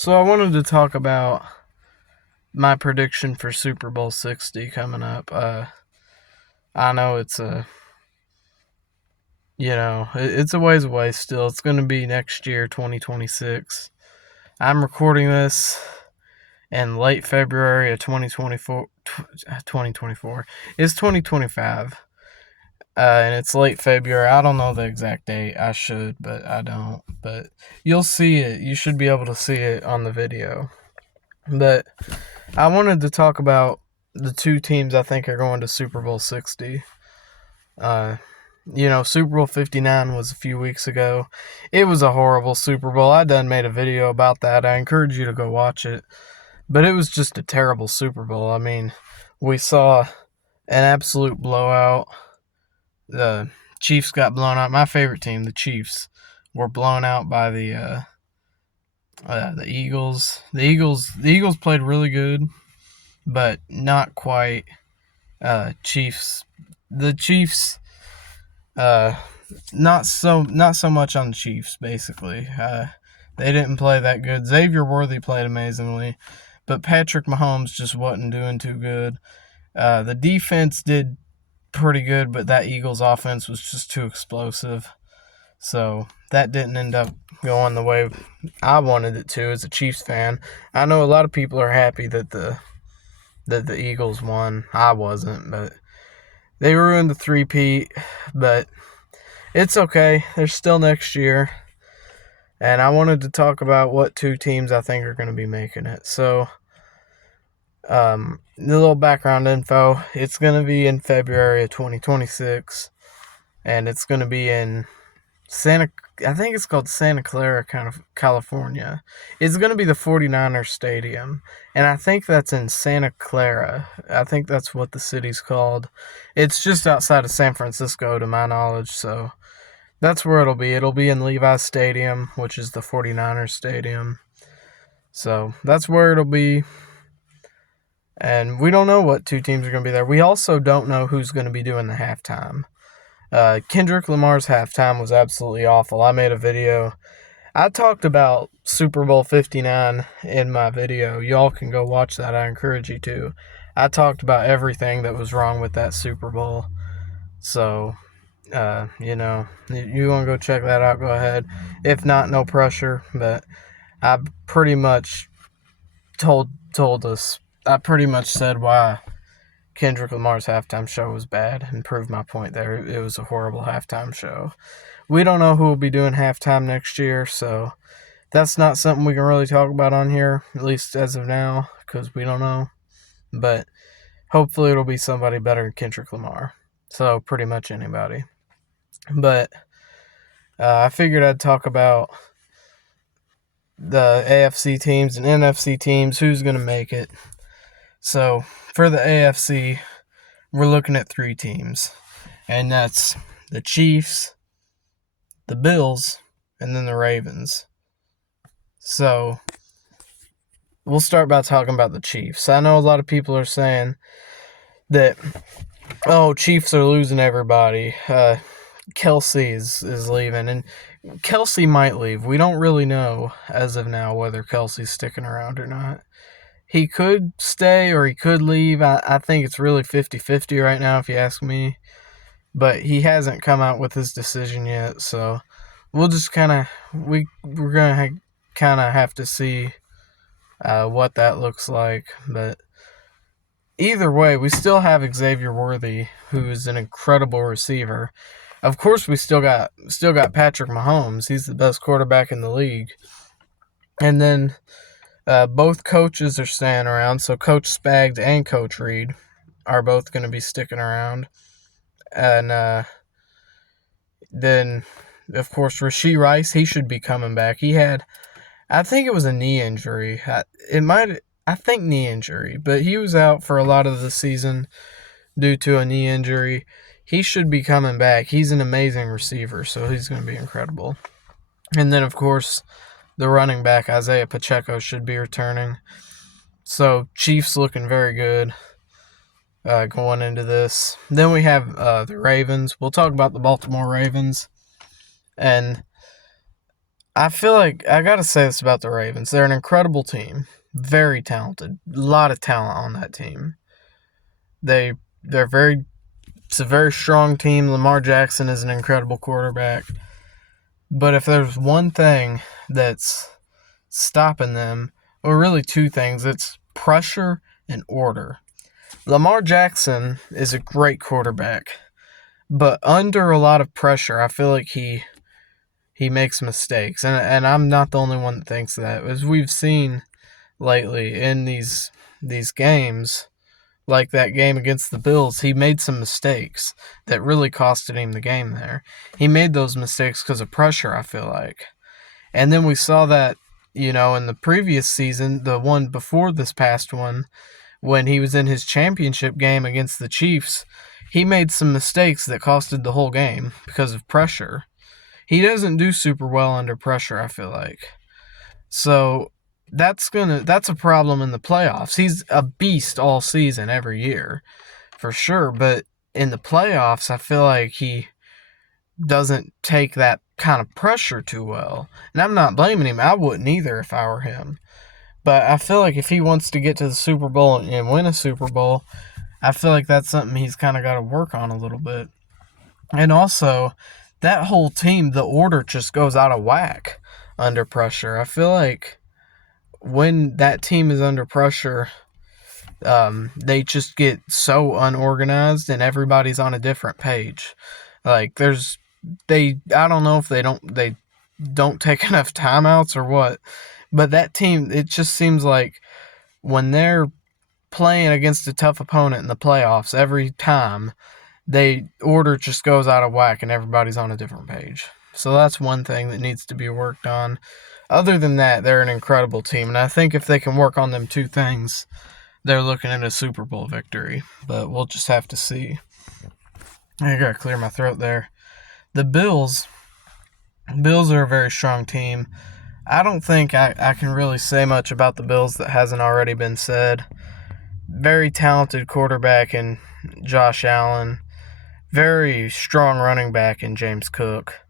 So I wanted to talk about my prediction for Super Bowl 60 coming up. I know it's a ways away still. It's going to be next year, 2026. I'm recording this in late February of 2024. 2024. It's 2025. And it's late February. I don't know the exact date. I should, but I don't. But you'll see it. You should be able to see it on the video. But I wanted to talk about the two teams I think are going to Super Bowl 60. Uh, Super Bowl 59 was a few weeks ago. It was a horrible Super Bowl. I done made a video about that. I encourage you to go watch it. But it was just a terrible Super Bowl. I mean, we saw an absolute blowout. The Chiefs got blown out. My favorite team, the Chiefs, were blown out by the Eagles. The Eagles played really good, but not quite. Chiefs. The Chiefs. Not so much on the Chiefs. Basically, they didn't play that good. Xavier Worthy played amazingly, but Patrick Mahomes just wasn't doing too good. The defense did pretty good, but that Eagles offense was just too explosive. So that didn't end up going the way I wanted it to as a Chiefs fan. I know a lot of people are happy that the Eagles won. I wasn't, but they ruined the three-peat. But it's okay. There's still next year. And I wanted to talk about what two teams I think are going to be making it. So, the little background info. It's going to be in February of 2026. And it's going to be in I think it's called Santa Clara, kind of California. It's going to be the 49ers Stadium, and I think that's in Santa Clara. I think that's what the city's called. It's just outside of San Francisco, to my knowledge, so that's where it'll be. It'll be in Levi's Stadium, which is the 49ers Stadium. So that's where it'll be, and we don't know what two teams are going to be there. We also don't know who's going to be doing the halftime. Kendrick Lamar's halftime was absolutely awful. I made a video. I talked about Super Bowl 59 in my video. Y'all can go watch that. I encourage you to. I talked about everything that was wrong with that Super Bowl. So, you want to go check that out, go ahead. If not, no pressure. But I pretty much told us. I pretty much said why Kendrick Lamar's halftime show was bad and proved my point there. It was a horrible halftime show. We don't know who will be doing halftime next year, so that's not something we can really talk about on here, at least as of now, because we don't know. But hopefully it'll be somebody better than Kendrick Lamar. So pretty much anybody. But I figured I'd talk about the AFC teams and NFC teams, who's going to make it. So for the AFC, we're looking at three teams, and that's the Chiefs, the Bills, and then the Ravens. So we'll start by talking about the Chiefs. I know a lot of people are saying that, Chiefs are losing everybody. Kelsey is leaving, and Kelsey might leave. We don't really know as of now whether Kelsey's sticking around or not. He could stay or he could leave. I think it's really 50-50 right now, if you ask me. But he hasn't come out with his decision yet, so we'll just we're gonna kind of have to see what that looks like. But either way, we still have Xavier Worthy, who is an incredible receiver. Of course, we still got Patrick Mahomes. He's the best quarterback in the league. And then both coaches are staying around, so Coach Spags and Coach Reed are both going to be sticking around. And then, of course, Rashee Rice, he should be coming back. He had, I think it was a knee injury. I think knee injury, but he was out for a lot of the season due to a knee injury. He should be coming back. He's an amazing receiver, so he's going to be incredible. And then, of course, the running back, Isaiah Pacheco, should be returning. So, Chiefs looking very good going into this. Then we have the Ravens. We'll talk about the Baltimore Ravens. And I feel like I gotta say this about the Ravens. They're an incredible team. Very talented. A lot of talent on that team. They they're very It's a very strong team. Lamar Jackson is an incredible quarterback. But if there's one thing that's stopping them, or really two things, it's pressure and order. Lamar Jackson is a great quarterback, but under a lot of pressure, I feel like he makes mistakes. And I'm not the only one that thinks that. As we've seen lately in these games, like that game against the Bills, he made some mistakes that really costed him the game there. He made those mistakes because of pressure, I feel like. And then we saw that, in the previous season, the one before this past one, when he was in his championship game against the Chiefs, he made some mistakes that costed the whole game because of pressure. He doesn't do super well under pressure, I feel like. So that's a problem in the playoffs. He's a beast all season every year, for sure, but in the playoffs, I feel like he doesn't take that kind of pressure too well. And I'm not blaming him. I wouldn't either if I were him. But I feel like if he wants to get to the Super Bowl and win a Super Bowl, I feel like that's something he's kind of got to work on a little bit. And also, that whole team, the order just goes out of whack under pressure. I feel like when that team is under pressure, they just get so unorganized and everybody's on a different page. Like I don't know if they don't take enough timeouts or what, but that team, it just seems like when they're playing against a tough opponent in the playoffs, every time they order just goes out of whack and everybody's on a different page. So that's one thing that needs to be worked on. Other than that, they're an incredible team, and I think if they can work on them two things, they're looking at a Super Bowl victory. But we'll just have to see. I gotta clear my throat there. The Bills are a very strong team. I don't think I can really say much about the Bills that hasn't already been said. Very talented quarterback in Josh Allen. Very strong running back in James Cook.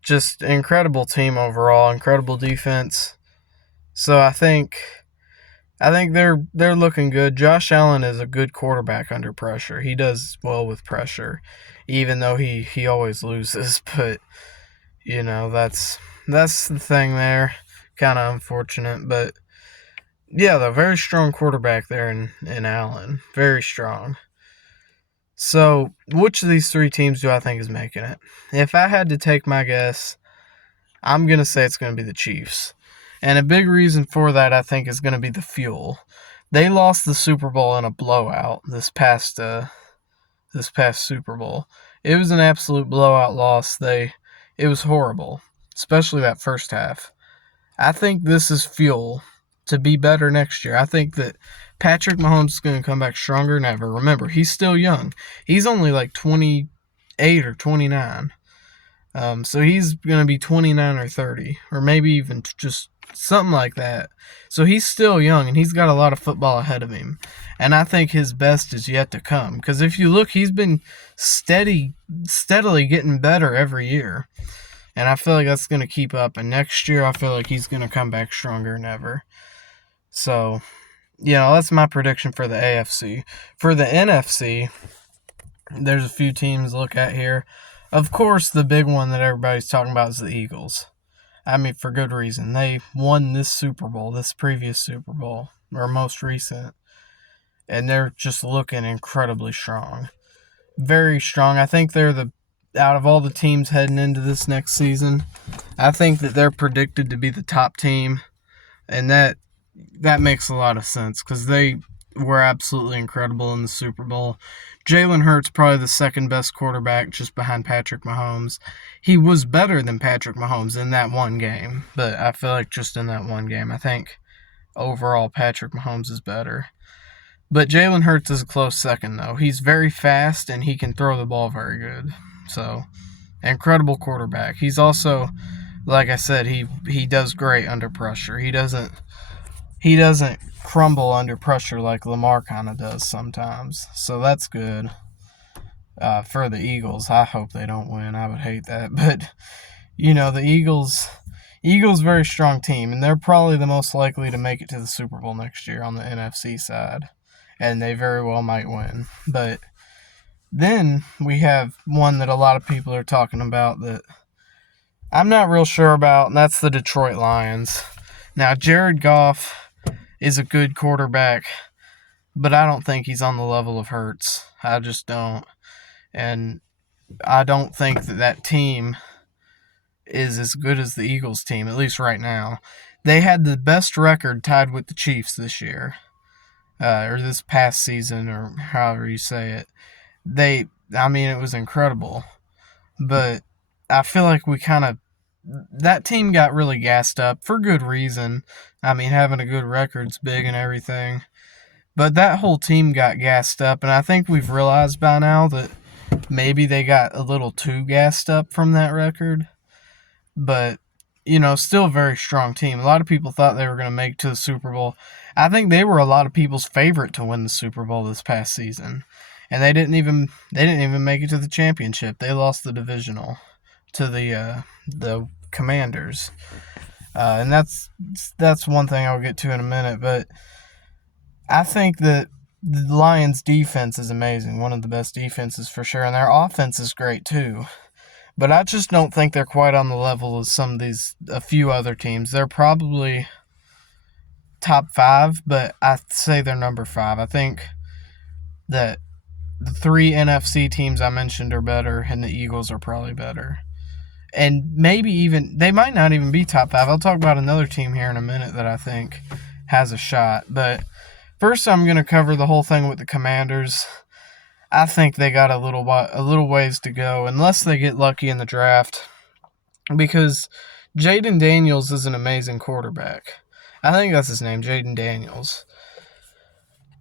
Just incredible team overall, incredible defense. So I think they're looking good. Josh Allen is a good quarterback under pressure. He does well with pressure, even though he always loses. But that's the thing there. Kind of unfortunate, but yeah, the very strong quarterback there in Allen, very strong. So, which of these three teams do I think is making it? If I had to take my guess, I'm going to say it's going to be the Chiefs. And a big reason for that, I think, is going to be the fuel. They lost the Super Bowl in a blowout this past Super Bowl. It was an absolute blowout loss. It was horrible, especially that first half. I think this is fuel to be better next year. I think that Patrick Mahomes is going to come back stronger than ever. Remember, he's still young. He's only like 28 or 29. So he's going to be 29 or 30, or maybe even just something like that. So he's still young, and he's got a lot of football ahead of him. And I think his best is yet to come. Because if you look, he's been steadily getting better every year. And I feel like that's going to keep up. And next year, I feel like he's going to come back stronger than ever. So, that's my prediction for the AFC. For the NFC, there's a few teams to look at here. Of course, the big one that everybody's talking about is the Eagles. I mean, for good reason. They won this Super Bowl, this previous Super Bowl, or most recent, and they're just looking incredibly strong. Very strong. I think out of all the teams heading into this next season, I think that they're predicted to be the top team, and that makes a lot of sense because they were absolutely incredible in the Super Bowl. Jalen Hurts, probably the second best quarterback just behind Patrick Mahomes. He was better than Patrick Mahomes in that one game, but I feel like just in that one game, I think overall Patrick Mahomes is better. But Jalen Hurts is a close second, though. He's very fast and he can throw the ball very good. So, incredible quarterback. He's also, like I said, he does great under pressure. He doesn't crumble under pressure like Lamar kind of does sometimes. So that's good for the Eagles. I hope they don't win. I would hate that. But, the Eagles, Eagles, very strong team, and they're probably the most likely to make it to the Super Bowl next year on the NFC side, and they very well might win. But then we have one that a lot of people are talking about that I'm not real sure about, and that's the Detroit Lions. Now, Jared Goff is a good quarterback, but I don't think he's on the level of Hurts. I just don't. And I don't think that team is as good as the Eagles team, at least right now. They had the best record tied with the Chiefs this year, or this past season, or however you say it. It was incredible. But I feel like that team got really gassed up for good reason. Having a good record's big and everything. But that whole team got gassed up, and I think we've realized by now that maybe they got a little too gassed up from that record. But, still a very strong team. A lot of people thought they were going to make it to the Super Bowl. I think they were a lot of people's favorite to win the Super Bowl this past season. And they didn't even make it to the championship. They lost the divisional to the Commanders. And that's one thing I'll get to in a minute. But I think that the Lions' defense is amazing. One of the best defenses for sure. And their offense is great too. But I just don't think they're quite on the level of a few other teams. They're probably top 5, but I'd say they're number 5. I think that the 3 NFC teams I mentioned are better, and the Eagles are probably better. And maybe even, they might not even be top 5. I'll talk about another team here in a minute that I think has a shot. But first I'm going to cover the whole thing with the Commanders. I think they got a little ways to go, unless they get lucky in the draft, because Jayden Daniels is an amazing quarterback. I think that's his name, Jayden Daniels.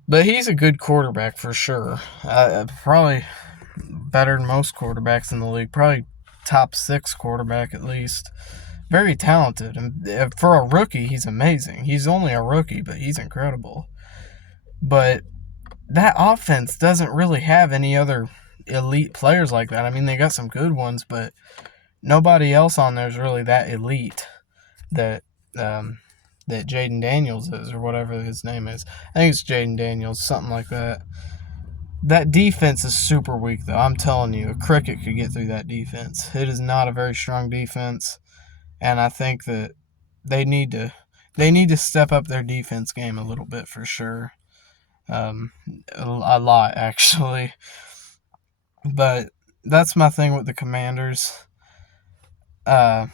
But he's a good quarterback for sure. Probably better than most quarterbacks in the league. Probably top 6 quarterback at least. Very talented. And for a rookie, he's amazing. He's only a rookie, but he's incredible. But that offense doesn't really have any other elite players like that. They got some good ones, but nobody else on there is really that elite that Jayden Daniels is, or whatever his name is. I think it's Jayden Daniels, something like that. That defense is super weak, though. I'm telling you, a cricket could get through that defense. It is not a very strong defense, and I think that they need to step up their defense game a little bit for sure. A lot, actually. But that's my thing with the Commanders. The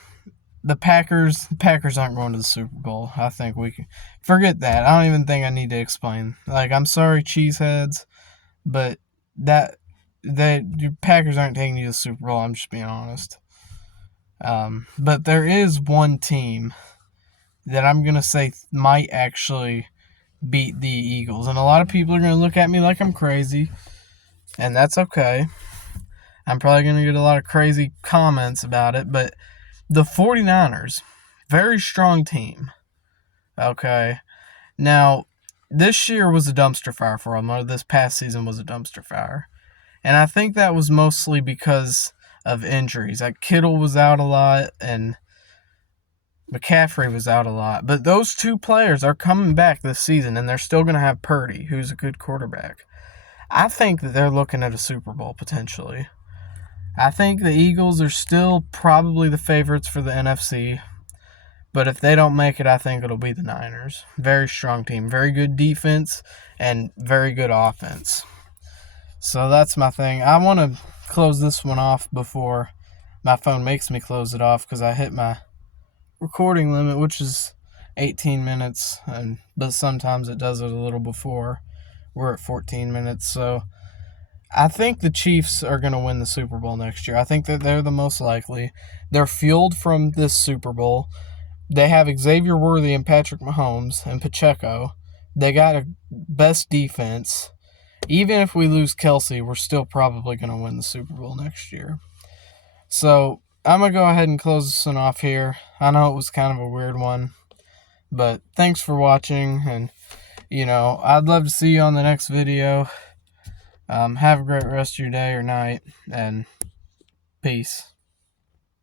Packers aren't going to the Super Bowl. I think we can forget that. I don't even think I need to explain. I'm sorry, cheeseheads, but your Packers aren't taking you to the Super Bowl. I'm just being honest. But there is one team that I'm gonna say might actually beat the Eagles, and a lot of people are gonna look at me like I'm crazy, and that's okay. I'm probably gonna get a lot of crazy comments about it, but the 49ers, very strong team. Okay. Now, this year was a dumpster fire for them, or this past season was a dumpster fire. And I think that was mostly because of injuries. Kittle was out a lot, and McCaffrey was out a lot. But those 2 players are coming back this season, and they're still going to have Purdy, who's a good quarterback. I think that they're looking at a Super Bowl, potentially. I think the Eagles are still probably the favorites for the NFC. But if they don't make it, I think it'll be the Niners. Very strong team. Very good defense and very good offense. So that's my thing. I want to close this one off before my phone makes me close it off, because I hit my recording limit, which is 18 minutes. But sometimes it does it a little before. We're at 14 minutes. So I think the Chiefs are going to win the Super Bowl next year. I think that they're the most likely. They're fueled from this Super Bowl. They have Xavier Worthy and Patrick Mahomes and Pacheco. They got a best defense. Even if we lose Kelsey, we're still probably going to win the Super Bowl next year. So I'm going to go ahead and close this one off here. I know it was kind of a weird one, but thanks for watching. And, I'd love to see you on the next video. Have a great rest of your day or night, and peace.